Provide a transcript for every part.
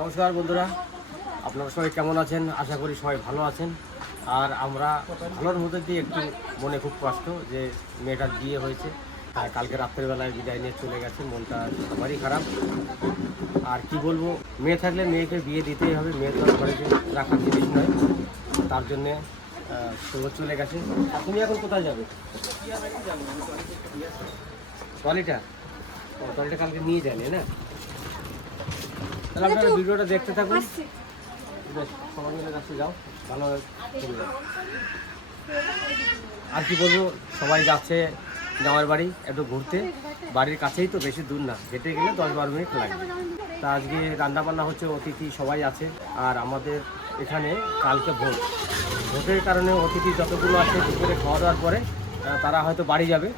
নমস্কার বন্ধুরা, আপনারা সবাই কেমন আছেন? আশা করি সবাই ভালো আছেন। আর আমরা ভালোর মধ্যে দিয়ে একটু মনে খুব কষ্ট যে মেয়েটার বিয়ে হয়েছে, আর কালকে রাত্রেবেলায় বিদায় নিয়ে চলে গেছে। মনটা সবারই খারাপ। আর কি বলবো, মেয়ে থাকলে মেয়েকে বিয়ে দিতেই হবে, মেয়ে তো ঘরে রাখার জিনিস নয়। তার জন্যে চলে গেছে। আর তুমি এখন কোথায় যাবে? ট্রলিটা কালকে নিয়ে যায়নি না? তাহলে আপনারা ভিডিওটা দেখতে থাকুন। বেশ, সবাই মিলে কাছে যাও, ভালো চলে যাও। আর কি বলবো, সবাই যাচ্ছে জামার বাড়ি একটু ঘুরতে। বাড়ির কাছেই তো, বেশি দূর না, হেঁটে গেলে 10-12 মিনিট লাগে। তা আজকে রান্নাবান্না হচ্ছে, অতিথি সবাই আছে। আর আমাদের এখানে কালকে ভোটের কারণে অতিথি যতগুলো আছে দুপুরে খাওয়া দাওয়ার পরে তারা হয়তো বাড়ি যাবে।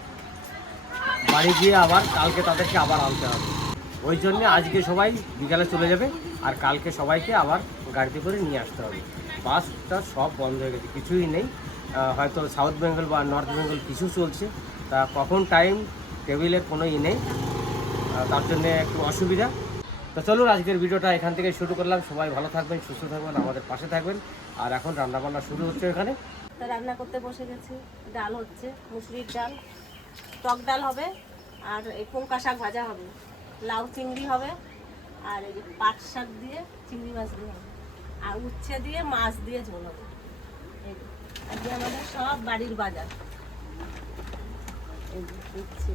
বাড়ি গিয়ে আবার কালকে তাদেরকে আবার আনতে হবে। ওই জন্যে আজকে সবাই বিকালে চলে যাবে, আর কালকে সবাইকে আবার গাড়িতে করে নিয়ে আসতে হবে। বাসটা সব বন্ধ হয়ে গেছে, কিছুই নেই। হয়তো সাউথ বেঙ্গল বা নর্থ বেঙ্গল কিছু চলছে, তা কখন টাইম টেবিলের কোনো নেই। তার জন্য একটু অসুবিধা। তো চলুন, আজকের ভিডিওটা এখান থেকে শুরু করলাম। সবাই ভালো থাকবেন, সুস্থ থাকবেন, আমাদের পাশে থাকবেন। আর এখন রান্নাবান্না শুরু হচ্ছে এখানে। রান্না করতে বসে গেছি। ডাল হচ্ছে, মুসুরির ডাল, টক ডাল হবে, আর এই পুঙ্কা শাক ভাজা হবে, লাউ চিংড়ি হবে, আর এই পাট শাক দিয়ে চিংড়ি মাছ দিয়ে হবে, আর উচ্ছে দিয়ে মাছ দিয়ে ঝোল হবে। এই আজকে আমাদের সব বাড়ির বাজার। এই উচ্ছে,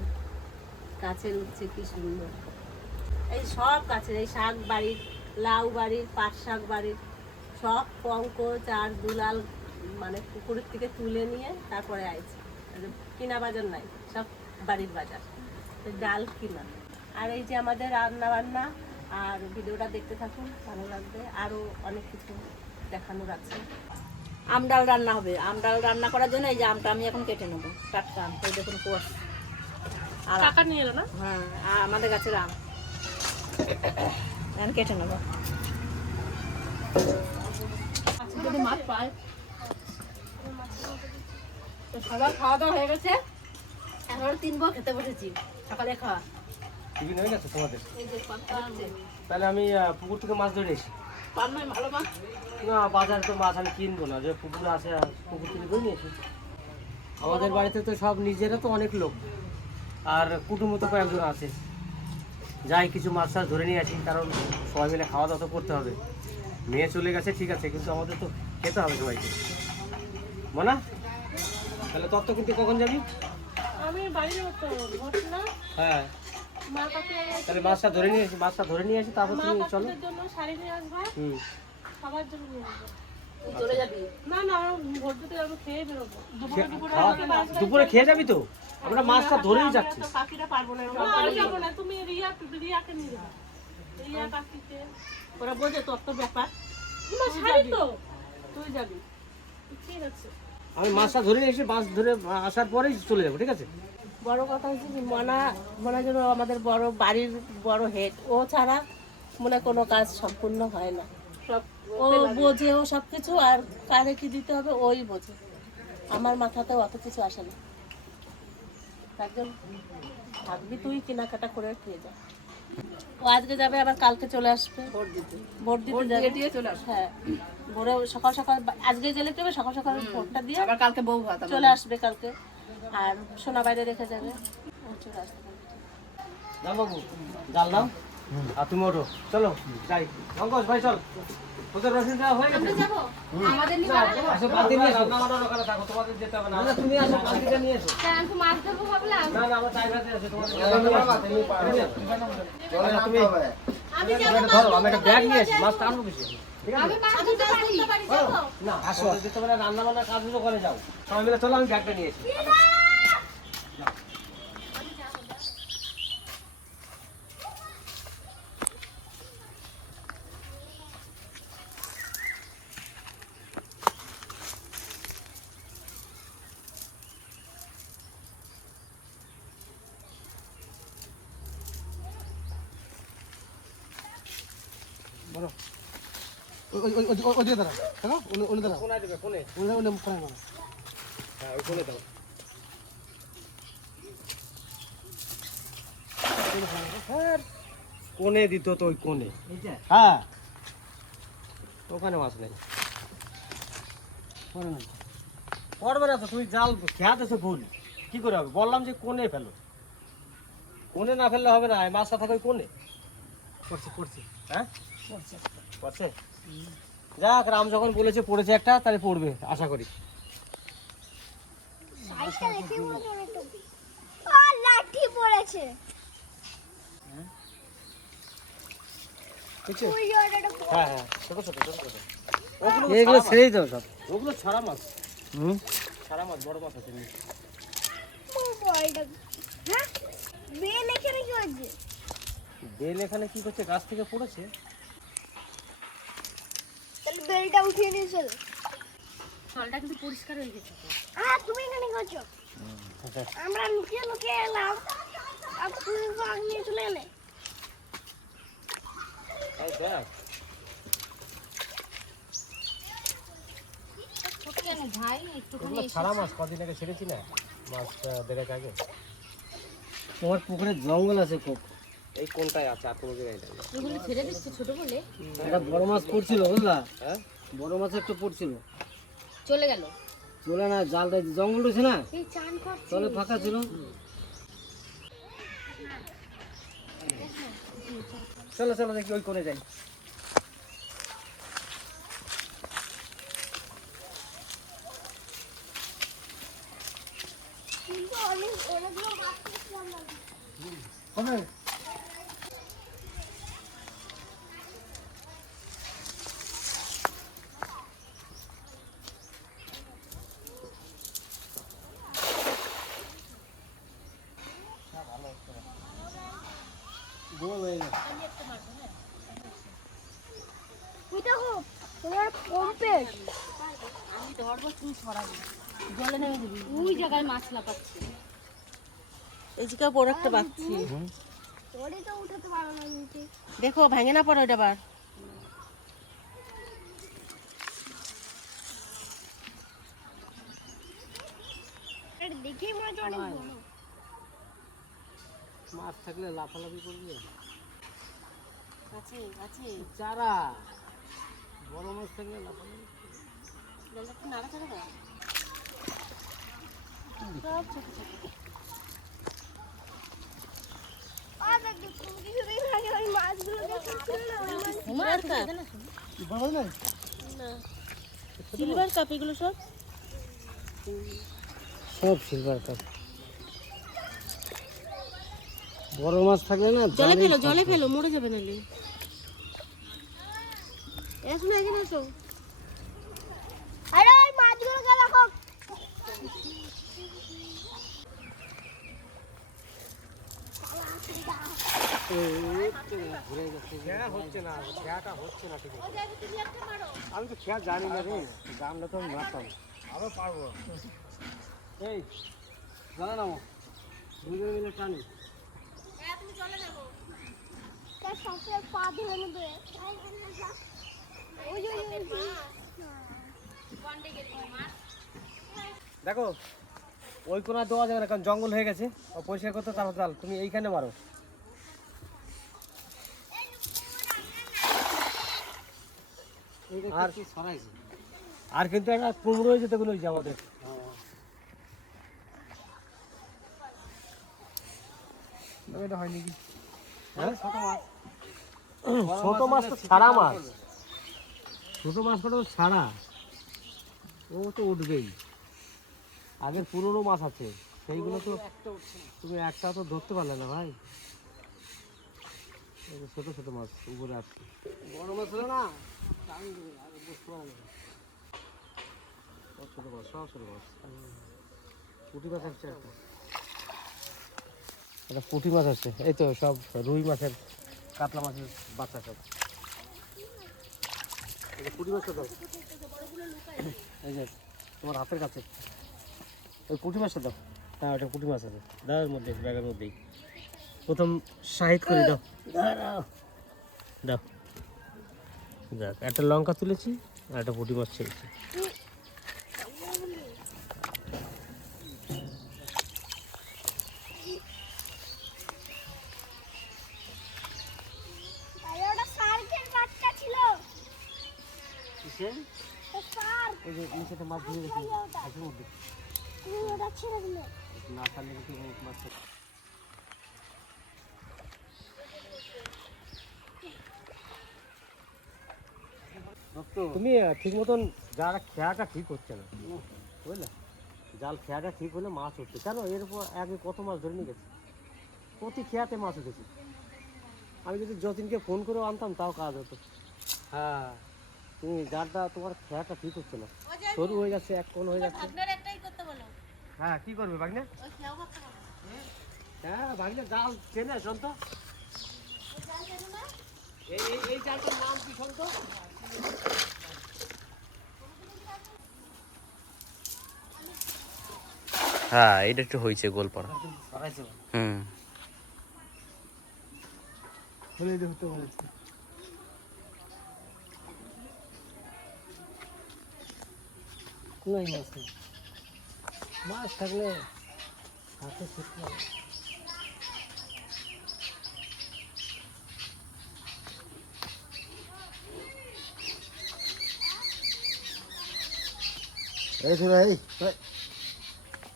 গাছের উচ্ছে কি সুন্দর, এই সব গাছের, এই শাক বাড়ির, লাউ বাড়ির, পাট শাক বাড়ির, সব পঙ্কজ আর দুলাল মানে পুকুরের থেকে তুলে নিয়ে তারপরে আইছে। কিনা বাজার নাই, সব বাড়ির বাজার। ডাল কিনা। আর এই যে আমাদের রান্না বান্না, আর ভিডিওটা দেখতে থাকুন, ভালো লাগবে। আরও অনেক কিছু দেখানোর আছে। আম ডাল রান্না হবে। আম ডাল রান্না করার জন্য এই যে আমটা আমি এখন কেটে নেবো, টাটকা আম। এই দেখুন কোষ, আর কাকা নিয়ে এলো না? হ্যাঁ, আর আমাদের গাছের আম এখন কেটে নেবো। যদি মাছ পাই। তো সবার খাওয়া দাওয়া হয়ে গেছে, এখন 3 বউ খেতে বসেছি। সকালে খাওয়া টিফিন হয়ে গেছে তোমাদের? এই যে পান্তা আছে। তাহলে আমি পুকুর থেকে মাছ ধরে নিয়েছি। পান নয়, ভালো মাছ না, বাজারে তো মাছ আমি কিনবো না, যে পুকুরে আছে পুকুর থেকে ধরে নিয়েছি। আমাদের বাড়িতে তো সব নিজেরা তো অনেক লোক, আর কুটুমও তো কয়েকজন আছে। যাই কিছু মাছ টাছ ধরে নিয়ে আসি, কারণ সবাই মিলে খাওয়া দাওয়া তো করতে হবে। মেয়ে চলে গেছে ঠিক আছে, কিন্তু আমাদের তো খেতে হবে সবাইকে, মানা। তাহলে তত্ত্ব কিন্তু কখন যাবি? আমি বাড়ি যাবো তো, ভোট না, হ্যাঁ, মার কাছে তাহলে মাছটা ধরে নিয়ে আসি, তারপর তুমি চলো। জন্য শাড়ি নিয়ে আসবো, সবার জন্য নিয়ে আসবো। চলে যাবি? না না, ভোট দিতে যাবো, খেয়ে বেরোবো। দুপুরে খেয়ে যাবি তো? আমরা মাছটা ধরেই যাচ্ছি। কাকিরা পারবো না, যাবো না। তুমি রিয়াকে নিয়ে যাবে, রিয়া কাকিকে। ওরা বোঝে তোর তো ব্যাপার। শাড়ি তো তুই যাবি, ঠিক আছে। আমি মাছটা ধরে নিয়ে এসে, মাছ ধরে আসার পরেই চলে যাবো, ঠিক আছে? বড় কথা হচ্ছে কি, মনে যেন আমাদের বড় বাড়ির বড় হেড, ও ছাড়া মনে কোনো কাজ সম্পূর্ণ হয় না। সব ও বোঝে, ও সব কিছু, আর কারে কি দিতে হবে ওই বোঝে। আমার মাথাতে অত কিছু আসে না। একজন থাকবি তুই, কেনাকাটা করে খেয়ে যা। ও আজকে যাবে, আবার কালকে চলে আসবে ভোট দিতে যাবে। দিয়ে চলে আসবে। হ্যাঁ, ভোরে সকাল সকাল আজকে গেলে কি হবে, সকাল সকাল ভোটটা দিয়ে আবার কালকে বউ ভাত চলে আসবে কালকে, আর সোনা বাইরে রেখে যাবে, ও চলে আসবে। যাও বাবু, জাল দাও। আর তুমি ওঠো, চলো যাই। অঙ্কশ ভাই চল, তোদের রসুন দেওয়া হয়ে গেছে? আমাদের নিয়ে আসো, বালতি নিয়ে এসো। ওখানে থাকো, তোমাদের যেতে হবে না। না, তুমি আসো, বালতিটা নিয়ে এসো। মাছ ধরবো ভাবলাম। না না, আমার টাইম আছে, তোমাদের ধরো, আমি একটা ব্যাগ নিয়ে আসি, মাছ টানবো বেশি, ঠিক আছে? না, আসো, যেতে পারে রান্না বান্নার কাজগুলো করে যাও সবাই মিলে। চলো, আমি ব্যাগটা নিয়ে এসি। বলো, ওদিকে দাঁড়া, দেখো উনি দাঁড়া, কোনায় দেবে? কোনে? উনি ফোনে মারো। হ্যাঁ, ওই কোনে দাও। কোনে দিত তো, ওই কোনে। হ্যাঁ, ওখানে মাছ নেই। পড়বে না তো, তুমি জাল খেয়াতেছো ভুল, কি করে হবে? বললাম যে কোণে ফেলো, কোণে না ফেললে হবে না, মাছটা থাকে কোণে। পড়ছে হ্যাঁ পড়ছে। যাক, রাম যখন বলেছে পড়েছে একটা, তাহলে পড়বে আশা করি। লাঠি পড়েছে। হ্যাঁ হ্যাঁ, ছোট ছোট ছোট ছোট। এগুলো ছেড়েই দাও সব। ওগুলো ছাড়া মাছ, ছাড়া মাছ, বড় মাছ আছে। হ্যাঁ, বেল এখানে কি হচ্ছে? বেল এখানে কি করছে? গাছ থেকে পড়েছে। তাহলে বেলটা উঠিয়ে নিয়ে চলো। জলটা কিন্তু পরিষ্কার হয়ে গেছে। তুমি এখানে করছো, আমরা লুকিয়ে লুকিয়ে এলাম আর তুমি বাঘ নিয়ে চলে এলে। তাই দেখ, কেন ভাই একটুখানি ওগুলো ছাড়া মাছ, কদিন আগে ছেড়েছি না মাছ, দেখাক আগে। তোমার পুকুরে জঙ্গল আছে খুব। এই কোনটায় আছে আর কোনো জায়গায় নেই। এগুলো ছেড়ে দিচ্ছে ছোট বলে একটা বড় মাছ পড়ছিল বুঝলা, হ্যাঁ বড় মাছ একটু পড়ছিল, চলে গেল। চলে না, জালটা জঙ্গল রয়েছে না, এই চান করছে। তলে ফাঁকা ছিল। চলো চলো দেখি ওই কোণে যাই। কিন্তু অনেকগুলো মাছ পেয়েছিলাম না। হবে গোল হয়ে গেছে। ওই দেখো তোমার পম্পেট। আমি ধরবো, তুমি ছড়াবি, জলে নেমে দিবি। ওই জায়গায় মাছ লাফাচ্ছে। এই যে বড় একটা পাচ্ছি, ওরে তো উঠাতে পারো না নিচে। দেখো ভেঙে না পড়ো এটা বার। এটা দেখেই মনে হচ্ছে অনেক বড়। মাছ থাকলে লাফালাফি করবি। আছে আছে, চারা বড় মাছ থাকলে লাফালাফি। জলটা একটু নাড়াচাড়া দাও। সব ছোট ছোট। আর দেখো তুমি কিছুদিন আগে ওই মাছগুলো দেখাচ্ছিল না, ওই মাছ। সিলভার কাপ, বড় না, না সিলভার কাপ এগুলো সব। সব সিলভার কাপ। বড় মাছ থাকলে না জলে ফেলো, জলে ফেলো, মরে যাবে নালে। এসো না, এখানে এসো। আরে ওই মাছগুলোকে দেখো। খেয়া হচ্ছে না, খেয়াটা হচ্ছে না ঠিক আছে। আমি তো খেয়া জানি না রে, জানলে তো আমি মারতাম। আবার পারবো। এই জানা নামো, দুজনে মিলে টানি। তার সাথে পা ধরে নেবে। ওই যে দেখো ওই কোণা দেওয়া যাবে না, কারণ জঙ্গল হয়ে গেছে, ও পরিষ্কার করতে তারপর জাল, তুমি এইখানে মারো। আর সরাইছে। আর কিন্তু একটা কুমড়ো হয়েছে তো, ওই যে আমাদের এটা হয়নি কি? হ্যাঁ ছোট মাছ তো ছাড়া মাছ, ছোট মাছটা তো ছাড়া, ও তো উঠবেই। আগের পুরনো মাছ আছে, সেইগুলো তো তুমি একটা তো ধরতে পারলে না ভাই। এই যে ছোট ছোট মাছ উপরে আসছে, বড় মাছ হলো না, সব ছোট মাছ, সব ছোট মাছ। পুঁটি মাছ আসছে একটা, একটা পুঁটি মাছ আসছে। এই তো সব রুই মাছের, কাতলা মাছের বাচ্চা সব। এই পুঁটি মাছটা দাও, এই যে তোমার হাতের কাছে ওই পুঁটি মাছটা দাও। হ্যাঁ ওটা পুঁটি মাছ আছে, দাও এর মধ্যে, ব্যাগের মধ্যেই। প্রথম শাহিদ করে দাও, দাও। যাক, একটা লঙ্কা তুলেছি আর একটা পুঁটি মাছ ছেড়েছি। আরে ওটা শার্কের বাচ্চা ছিল। এসে স্যার ওই যে নিচেতে মাছ ধরে গেছে হাতের মধ্যে তুমি ওটা ছেড়ে দিলে না ছাড়লে কিন্তু মাছ তুমি ঠিক মতন যারা খেয়াটা ঠিক হচ্ছে না বুঝলে, জাল খেয়াটা ঠিক হলে মাছ হচ্ছে কেন, এর উপর আগে কত মাছ ধরে নিয়ে গেছে, প্রতি খেয়াতে মাছ উঠেছে। আমি যদি যতীনকে ফোন করেও আনতাম তাও কাজ হতো। হ্যাঁ তুমি জালটা তোমার খেয়াটা ঠিক হচ্ছে না, সরু হয়ে যাচ্ছে, এক কোণ হয়ে যাচ্ছে। হ্যাঁ কি করবে বাগনে? হ্যাঁ বাগনে জাল চেনে শোন তো, এই জালটার নাম কি শোন তো? হ্যাঁ এটা একটু হয়েছে গোল পড়া। হুম কই মাছ নেই, মাছ থাকলে হাতে শিখতে হবে। এই ছোড়া এই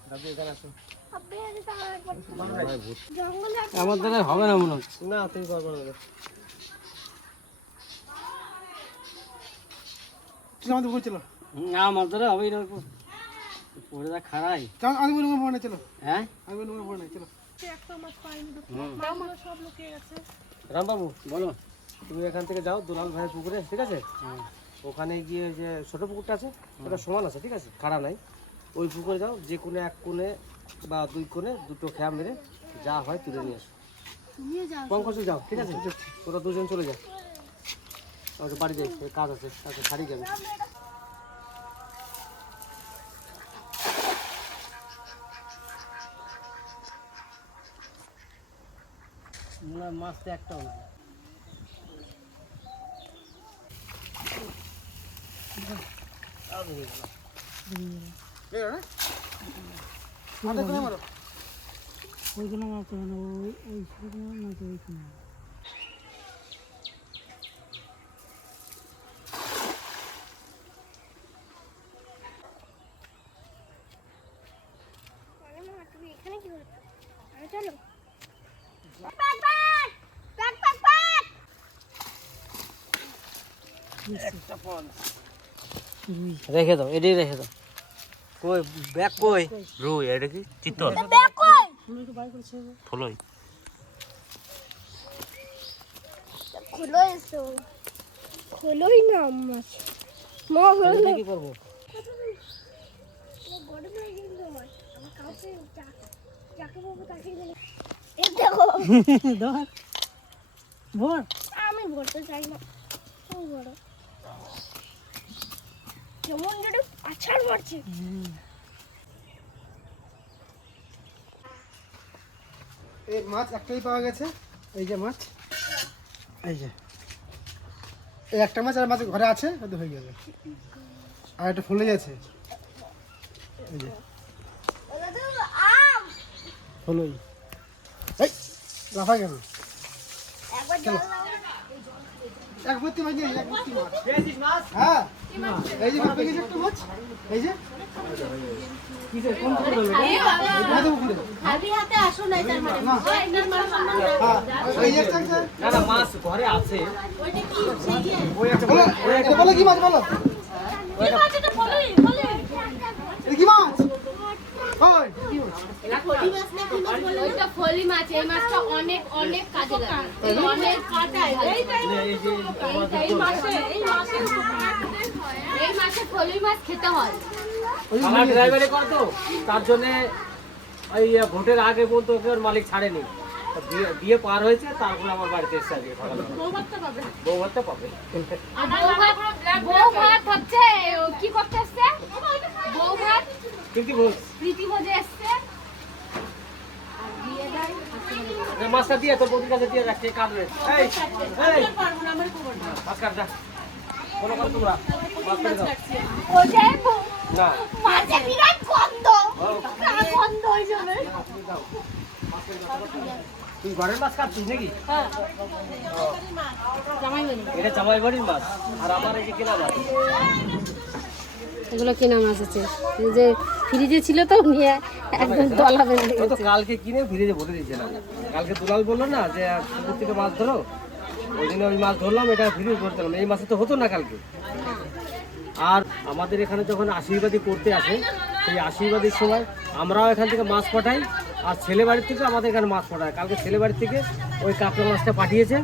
দাদু এখানে আসো। আপনি যদি তাহলে জঙ্গলে আমার দ্বারা হবে না মনে হচ্ছে। না তুমি পারবে না। তুই আমাদের বলছিল না আমার দ্বারা হবে না, পড়ে যা খারাই। আমি বলি মনে পড়ে চলো, হ্যাঁ আমি বলি মনে পড়ে চলো। রামবাবু বলো, তুমি এখান থেকে যাও দুলাল ভাইয়ের পুকুরে, ঠিক আছে? ওখানে গিয়ে যে ছোট পুকুরটা আছে ওটা সমান আছে, ঠিক আছে, খাড়া নাই, ওই পুকুরে যাও, যে কোনো এক কোণে বা দুই কোণে দুটো খেয়া মেরে যা হয় তুলে নিয়ে আসো। পঙ্কজে যাও, ঠিক আছে, তোরা দুজন চলে যাও, আমাকে বাড়ি যাই, কাজ আছে, তাকে শাড়ি যাবে। মাছ তো একটাও না। তুমি এখানে কি করছো? আরে চলো রেখে দাও, এটাই রেখে দাও। কই ব্যাগ কই? রুই এটা কি চিতল ফলই খোলো এসো, খোলোই না মাছ মা হলো কি করবো? গরম হয়ে গেল মাছ আমার কাছে যাকে বলবো তাকে দিলে এই দেখো ধর ভর। আমি ভরতে চাই না, তুমি বড় যেমন যেটা আছাড় মারছে। এই মাছ একটাই পাওয়া গেছে, এই যে মাছ, এই যে এই একটা মাছ, আর মাছ ঘরে আছে, হয়তো হয়ে গেছে, আর একটা ফুলে গেছে, এই যে আম ফুলই। এই লাফা গেল, একবার জল লাগাও। এক ভর্তি মাছ নিয়ে, এক ভর্তি মাছ। পেয়েছিস মাছ? হ্যাঁ এই যে পেয়ে গেছে একটা মাছ, এই যে কিসের কোন পুকুরে ধরবে? মাঝে পুকুরে। খালি হাতে আসো নাই তার মানে না। একটার মাছ সম্মান না। হ্যাঁ এই যে একটা আছে। না না মাছ ঘরে আছে। ওইটা কি সেই যে ওই একটা বলো, এটা বলো কি মাছ বলো? কি মাছ এটা বলি বলি এটা কি মাছ? ওই কি মাছ? ফলি মাছ না কি মাছ বলে ওইটা ফলি মাছ, এই মাছটা অনেক অনেক কাজে লাগে, অনেক কাটায় এইটাই এই যে এই মাছে এই মাছে ফলি মাছ খেতে হয়। ওই যে আমার ড্রাইভারে করতো, তার জন্য ওই ভোটের আগে বলতো ওকে ওর মালিক ছাড়েনি, তা বিয়ে পার হয়েছে, তারপর আমার বাড়িতে এসে আজকে সকালবেলা। বউ ভাতটা পাবে। বউ ভাত হচ্ছে, ও কি করতে এসছে? বউ ভাত কিন্তু বল প্রীতি ভোজে এসছে। মাছটা দিয়ে তোর বউটির কাছে দিয়ে রাখছে, কাটবে। এই এই পারবো না আমার খবর না মাছ কাট যা, কোনো করে তোমরা মাছ কেটে দাও। ও যাই না মাছে বিরাট গন্ধ, গন্ধ হয়ে যাবে। তুমি দাও মাছ কেটে দাও। তুই ঘরের মাছ কাটছিস নাকি? হ্যাঁ জামাই বাড়ি এটা জামাই বাড়ির মাছ, আর আমার এই যে কেনা মাছ। এগুলো কেনা মাছ আছে, এই যে ফ্রিজে ছিল তো নিয়ে একদম দলা বেঁধে ও তো কালকে কিনে ফ্রিজে ভরে দিয়েছে না, কালকে দুলাল বললো না যে পুকুর থেকে মাছ ধরো, ওই দিনে আমি মাছ ধরলাম, এটা ফ্রিজ ভরে দিলাম। এই মাছে তো হতো না কালকে। আর আমাদের এখানে যখন আশীর্বাদী করতে আসে, সেই আশীর্বাদীর সময় আমরাও এখান থেকে মাছ পাঠাই, আর ছেলে বাড়ির থেকে আমাদের এখানে মাছ পাঠায়। কালকে ছেলে বাড়ির থেকে ওই কাঁকড়া মাছটা পাঠিয়েছে,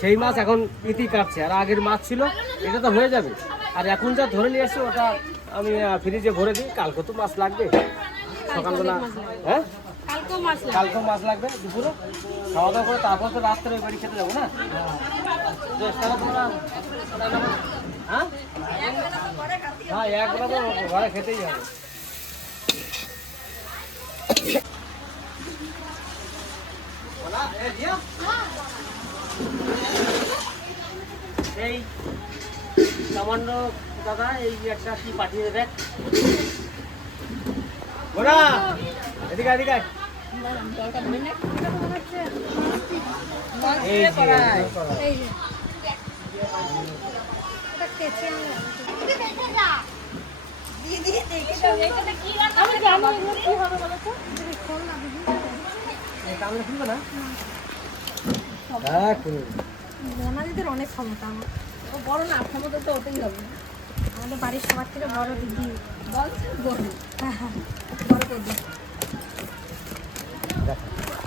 সেই মাছ এখন ইতি কাটছে। আর আগের মাছ ছিল, এটা তো হয়ে যাবে। আর এখন যা ধরে নিয়ে আসছে ওটা আমি ফ্রিজে ভরে দিই, কালকে তো মাছ লাগবে সকালবেলা। হ্যাঁ কালকেও মাছ লাগবে দুপুরে খাওয়া দাওয়া করে, তারপর তো রাত্রে ওই বাড়ি খেতে যাবো না। হ্যাঁ হ্যাঁ, একবেলা তো ঘরে খেতেই হবে। এই সামান্য দাদা এই একটা কি পাঠিয়ে দেবে ওরা, এদিকে এদিকে এই যে কামড়ে খুলবে না? হ্যাঁ খুলবে। মোনাদিদের অনেক ক্ষমতা, আমার ও বড় না, ক্ষমতা তো ওতেই হবে। আমাদের বাড়ির সবার থেকে বড় দিদি। বড় করবি।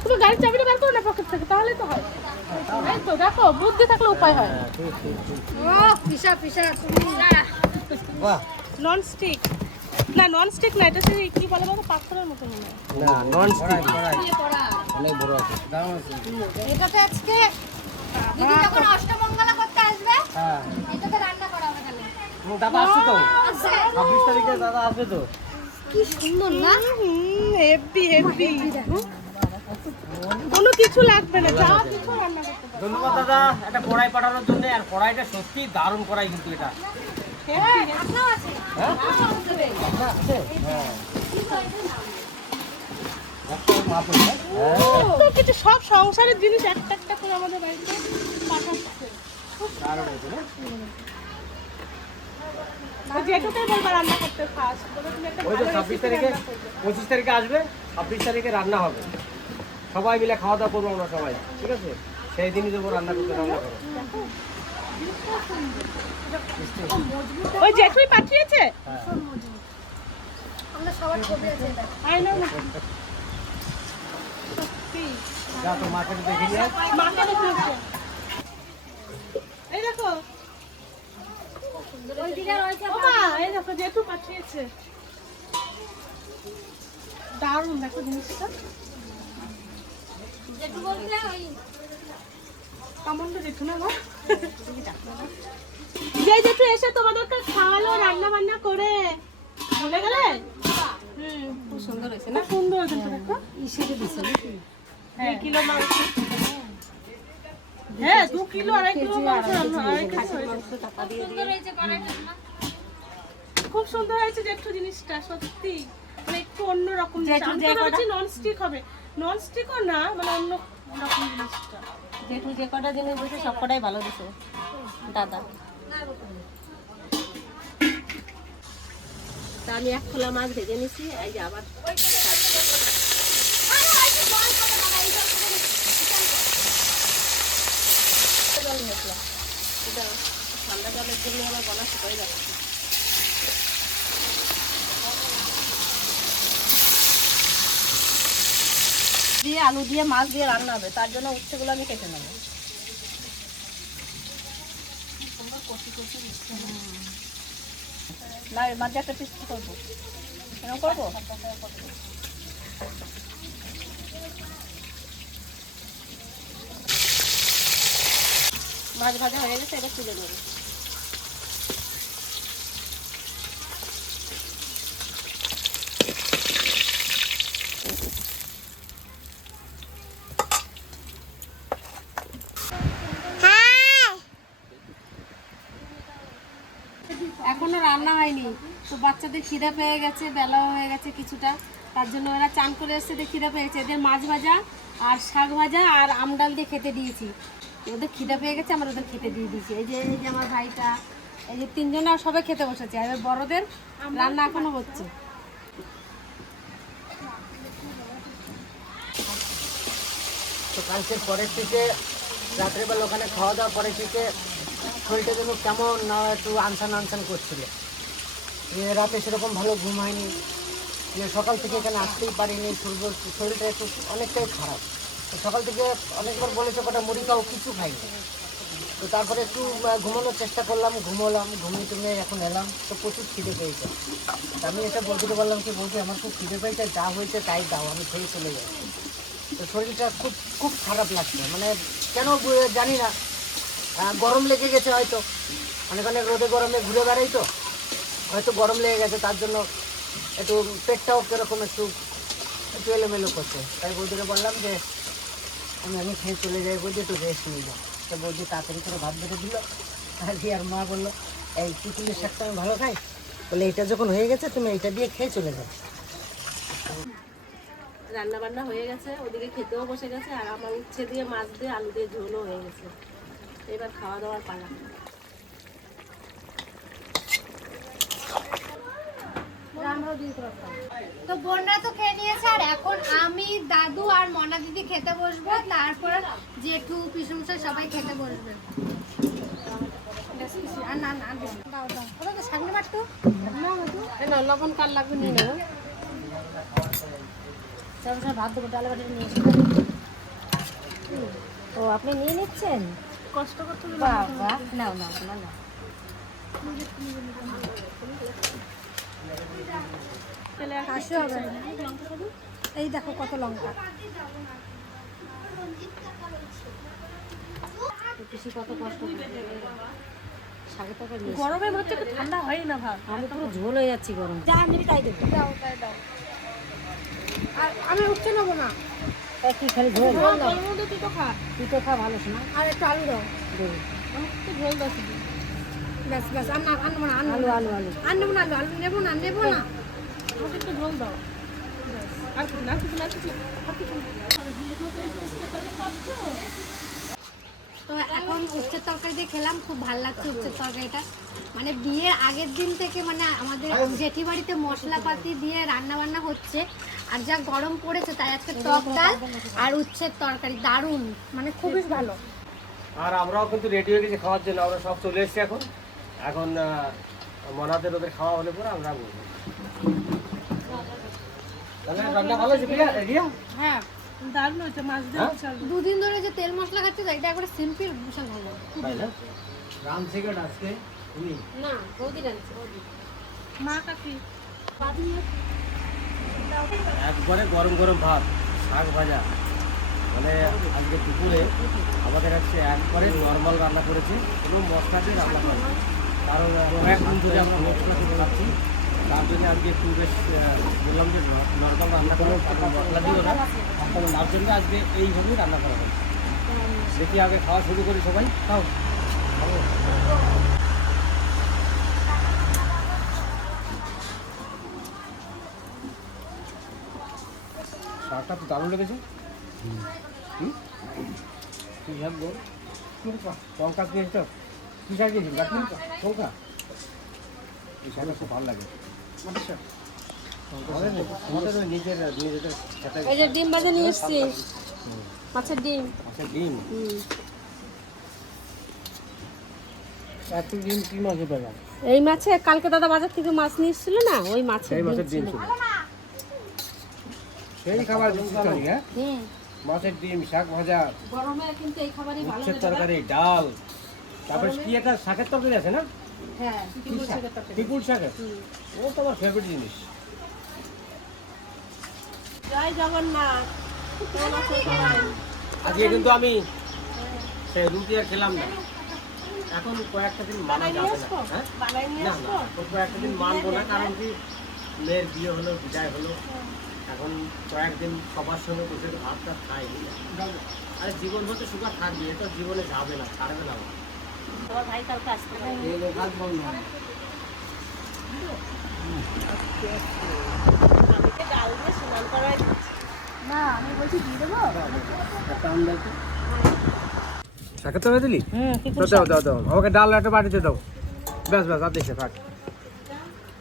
তুমি গাড়ির চাবিটা বের করো না পকেট থেকে, তাহলে তো হয়। এই তো দেখো, বুদ্ধি থাকলে উপায় হয়। ও পিসা পিসা তুমি বাহ, নন স্টিক না, নন স্টিক না, এটা সেই কি বলে বলো, পাথরের মতো মনে হয়। না নন স্টিক অনেক বড় আছে। এটাতে আজকে দিদি যখন অষ্টমঙ্গলা করতে আসবে হ্যাঁ এটাতে রান্না করা হবে তাহলে। দাদা আসছে তো, আচ্ছা 26 তারিখে দাদা আসবে তো। কি সুন্দর না? হেভি হেভি, দেখো কোনো কিছু লাগবে না, যা কিছু রান্না করতে পারো। ধন্যবাদ দাদা একটা কড়াই পাঠানোর জন্য। আর কড়াইটা সত্যি দারুণ কড়াই কিন্তু এটা। হ্যাঁ, আপনাও আছে। হ্যাঁ আছে, হ্যাঁ তো কিছু সব সংসারের জিনিস একটা একটা করে আমাদের বাড়িতে পাঠাচ্ছে। দারুণ হয়েছে না? যেটুকুই বলবা রান্না করতে ফার্স্ট বলে তুমি একটা ওই তো ভালো 26 recipe তারিখে, রান্না করবে। 25 তারিখে আসবে, 26 তারিখে রান্না হবে, সবাই মিলে খাওয়া দাওয়া করবো আমরা সবাই, ঠিক আছে? সেই দিনই দেবো রান্না করতে, রান্না করো। ওই জেঠুই পাঠিয়েছে, আমাদের সবার ছবি আছে এটা। আই নো না, যা তো মার্কেটে দেখে নিয়ে আয়। মাকে দেখিয়েছে। এই দেখো, ওই দিকে রয়েছে ও মা, এই দেখো জেঠু পাঠিয়েছে। দারুণ দেখো জিনিসটা, যেটু বলতে ওই কেমন তো জেঠু না গো? যে জেঠু এসে তোমাদেরকে খাওয়ালো রান্না বান্না করে, ভুলে গেলে? খুব সুন্দর হয়েছে না, সুন্দর হয়েছে তো দেখো। ইসেকে দিছে নাকি? 2 কিলো মাংস, হ্যাঁ 2 কিলো 2.5 কিলো মাংস রান্না, 2.5 কেজি হয়েছে। খুব সুন্দর হয়েছে জেঠু জিনিসটা, সত্যি মানে একটু অন্যরকম জিনিস। আমি তো ভাবছি নন স্টিক হবে, নন স্টিকও না, মানে অন্য রকম জিনিসটা। যেটু যে কটা জিনিস দিয়েছে সব কটাই ভালো দিছে দাদা। তা আমি 1 খোলা মাছ ভেজে নিছি, এই যে আবার জল মেশলা, এটা ঠান্ডা জলের জন্য আমার গলা শুকিয়ে যাচ্ছে। দিয়ে আলু দিয়ে মাছ দিয়ে রান্না হবে, তার জন্য উচ্ছেগুলো আমি কেটে নেবো। না এর মাঝে একটা পিস করবো, এরকম করবো। মাছ ভাজা হয়ে গেছে, এটা তুলে নেবো। এখনো রান্না হয়নি, তো বাচ্চাদের খিদে পেয়ে গেছে, বেলা হয়ে গেছে কিছুটা, তার জন্য ওরা চান করে এসছে, খিদে পেয়েছে। এদের মাছ ভাজা আর শাক ভাজা আর আম ডাল দিয়ে খেতে দিয়েছি। ওদের খিদে পেয়ে গেছে, আমার ওদের খেতে দিয়ে দিয়েছি। এই যে আমার ভাইটা, এই যে তিনজনে সবাই খেতে বসেছে। আর বড়দের রান্না এখনো হচ্ছে। তো কালকের পরের থেকে রাত্রেবেলা ওখানে খাওয়া দাওয়ার পরে থেকে শরীরটা যেন কেমন না একটু আনসান করছিল। রাতে সেরকম ভালো ঘুম হয়নি, সকাল থেকে এখানে আসতেই পারিনি। শরীরটা একটু অনেকটাই খারাপ। তো সকাল থেকে অনেকবার বলেছে কটা মুড়ি খাও, কিছু খাইনি। তো তারপরে একটু ঘুমানোর চেষ্টা করলাম, ঘুমিয়ে টুমিয়ে এখন এলাম। তো প্রচুর খিদে পেয়েছে। আমি এটা বলতে পারলাম কি বলছি, আমার খুব খিদে পেয়েছে, যা হয়েছে তাই দাও, আমি খেয়ে চলে যাই। তো শরীরটা খুব খুব খারাপ লাগছে, মানে কেন জানি না। গরম লেগে গেছে হয়তো, অনেক রোদে গরমে ঘুরে বেড়াই, তো হয়তো গরম লেগে গেছে, তার জন্য একটু পেটটাও কীরকম একটু এলোমেলো করছে। তাই বৌদিকে বললাম যে আমি খেয়ে চলে যাই, বৌদি একটু রেস্ট নিয়ে যাও। তো বৌদি তাড়াতাড়ি করে ভাত বেড়ে দিল। আর মা বললো এই পিকুলের শাকটা আমি ভালো খাই, বলে এটা যখন হয়ে গেছে তুমি এটা দিয়ে খেয়ে চলে যাও। রান্না বান্না হয়ে গেছে, ওদিকে খেতেও বসে গেছে। আর আমার উচ্ছে দিয়ে মাছ দিয়ে আলু দিয়ে ঝোলও হয়ে গেছে। এবার খাওয়া দাওয়ার পালা। তো বোনরা তো খেয়ে নিয়েছে, আর এখন আমি, দাদু আর মনা দিদি খেতে বসবো। তারপর জেঠু পিসুমশাই সবাই খেতে বসবেন। আর না না দাও দাও, ওটা তো সামনে মারতো না, লবণ কাল লাগবে নিয়ে নেবো। ভাত দেবো, ডালে বাটি নিয়ে এসে। ও আপনি নিয়ে নিচ্ছেন? কষ্ট করতে হবে। বাবা নাও নাও না না, হাসি হবে। এই দেখো কত লঙ্কা। পিসি কত কষ্ট করে শাকে তরকারি নিয়ে এসে। গরমের হচ্ছে একটু ঠান্ডা হয় না ভাত। আমি পুরো ঝোল হয়ে যাচ্ছি গরম। যা নিবি তাই দেবো। দাও তাই দাও। আর আমি উঠতে নেবো না, কি খালি ঝোল? তোর মধ্যে তুই তো খা। তুই তো খা, ভালো শোনা। আর একটু আলু দাও। দেবো আমাকে তো ঝোল দাও শুধু। ব্যাস ব্যাস, আর না আনবো না, আলু আলু আলু। আর নেবো না, আলু নেবো না, নেবো না। আমাকে একটু ঝোল দাও। আর কিছু না, আর কিছু না, আর কিছু না, আর কিছু না। তো এখন উচ্ছের তরকারি দিয়ে খেলাম, খুব ভালো লাগছে উচ্ছের তরকারিটা। মানে বিয়ের আগের দিন থেকে মানে আমাদের জেঠি বাড়িতে মশলাপাতি দিয়ে রান্না বান্না হচ্ছে। আর যা গরম পড়েছে তাই আজকে টক ডাল আর উচ্ছের তরকারি দারুণ, মানে খুবই ভালো। আর আমরাও কিন্তু রেডি হয়ে গেছি খাওয়ার জন্য। আমরা সব চলে এসেছি এখন। মনাদের ওদের খাওয়া হলে পরে আমরা বলবো। তাহলে রান্না ভালো হয়েছে রিয়া? হ্যাঁ, দারুণ হয়েছে, মাছ দিয়ে হচ্ছে আলু। দুদিন ধরে যে তেল মশলা খাচ্ছে তো এটা একবারে সিম্পল, বিশাল ভালো। তাই না? রাম সিগারেট আজকে উনি না বৌদি রাখছি, বৌদি। মা কাকি একবারে গরম গরম ভাত, শাক ভাজা। মানে আজকে দুপুরে আমাদের কাছে একবারে নর্মাল রান্না করেছি, কোনো মশলা দিয়ে রান্না করেছি। কারণ কয়েকদিন ধরে আমরা মশলা দিয়ে খাচ্ছি, তার জন্য আজকে একটু বেশ বললাম যে নর্মাল রান্না করে মশলা দিও না, তার জন্য আজকে এইভাবেই রান্না করা হয়েছে। দেখি আগে খাওয়া শুরু করি, সবাই খাও। শাকটা তো দারুণ লেগেছে। তুই শাক বল, লঙ্কা দিয়েছ, কী শাক দিয়েছিস? গাছ লঙ্কা, এই শাকটা খুব ভালো লাগে। আমাদের ওই নিজেদের খেতে। এই যে ডিম ভাজা নিয়ে এসছি, মাছের ডিম। আচ্ছা, ডিম এত ডিম কি মাছে পেলাম? এই মাছে কালকে দাদা বাজার থেকে মাছ নিয়ে এসেছিল না, ওই মাছের সেই মাছের ডিম ছিল। ছিল, সেই খাবার করি। হ্যাঁ, মাছের ডিম, শাক ভাজা, গরমে কিন্তু এই খাবারই ভালো। উচ্ছের তরকারি, ডাল, তারপরে কি একটা শাকের তরকারি আছে না? হ্যাঁ, ত্রিপুল শাকের, ও তো আমার ফেভারিট জিনিস। জয় জগন্নাথ। কেমন আছো সবাই? আজকে কিন্তু আমি সেই রুটি আর খেলাম না, এখন কয়েকটা দিন মানা যাবে না। হ্যাঁ, বানাই নিয়ে না আসবো। না, কয়েকটা দিন মানবো না, কারণ কি মেয়ের বিয়ে হলো, বিদায় হলো, এখন কয়েকদিন সবার সঙ্গে বসে ভাতটা খাই। আরে জীবন হতে সুগার থাকবে, এটা জীবনে যাবে না, ছাড়বে না। তোমার ভাই কালকে আসতে পারে। আমি তো ডাল দিয়ে স্নান করাই দিচ্ছি। না আমি বলছি দিয়ে দেবো। একটা আমডাল তো। শাকের তরকারি দিলি? কি তো দাও দাও দাও, আমাকে ডাল একটা বাটিতে দাও। ব্যাস ব্যাস, আর দেখে থাক।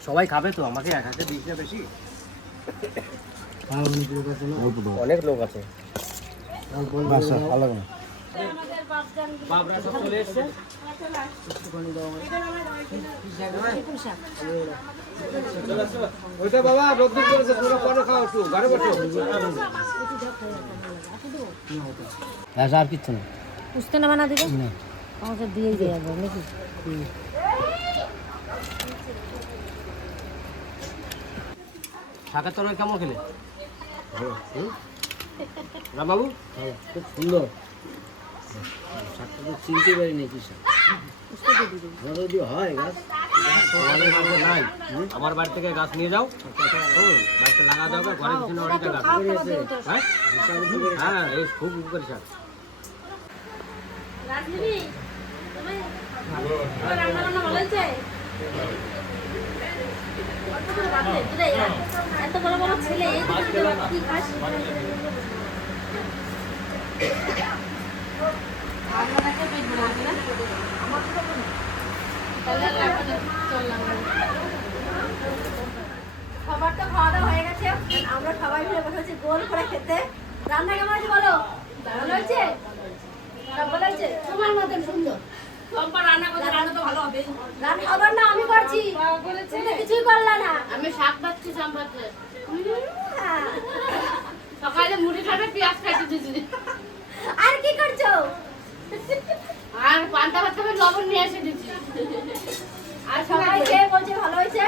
সবাই খাবে তো, আমাকে এক হাতে দিস না বেশি। হ্যাঁ অনেক লোক আছে না। অনেক লোক আছে। বাসা ভালো না। বাবরা সব চলে এসছে। ওইটা বাবা রোদ্দুর করেছে, তোমরা পরে খাও, একটু ঘরে বসো। ব্যাস আর কিচ্ছু না। উঠতে না বানা দিবে আমাকে দিয়েই দেওয়া যাবে নাকি? শাকের তরকারি কেমন খেলে? রাম বাবু খুব সুন্দর। শাকটা তো চিনতে পারিনি কি শাক। আমাদের যদি হয় গাছ আমাদের বাড়িতে নাই, আমার বাড়ি থেকে গাছ নিয়ে যাও, গাছটা লাগা যাবে, ঘরের পিছনে অনেকটা গাছ। হ্যাঁ হ্যাঁ, এই খুব উপকারী শাক। রাজনীতি তোমার রান্না বান্না ভালো হয়েছে? এত বড় বড় ছেলে কি খাস? সবার তো খাওয়া দাওয়া হয়ে গেছে, আমরা সবাই মিলে বসে আছি গোল করে খেতে। রান্না কেমন আছে বলো? ভালো হয়েছে? সব ভালো হয়েছে? তোমার মতন সুন্দর। রান্না তো ভালো হবে। রান্না খাবার না আমি করছি, তুমি তো কিছুই করলা না। আমি শাক পাচ্ছি সাম্বাতে। সকালে মুড়ি খাবে, পেঁয়াজ কাটি দিয়েছি। আর কি করছো? আর পান্তা ভাত খাবে, লবণ নিয়ে এসে দিচ্ছি। আর সবাই খেয়ে বলছে ভালো হয়েছে,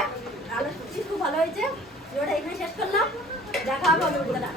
রান্না খুব ভালো হয়েছে। ভিডিওটা এখানে শেষ করলাম, দেখা হবে অন্য ভিডিওতে।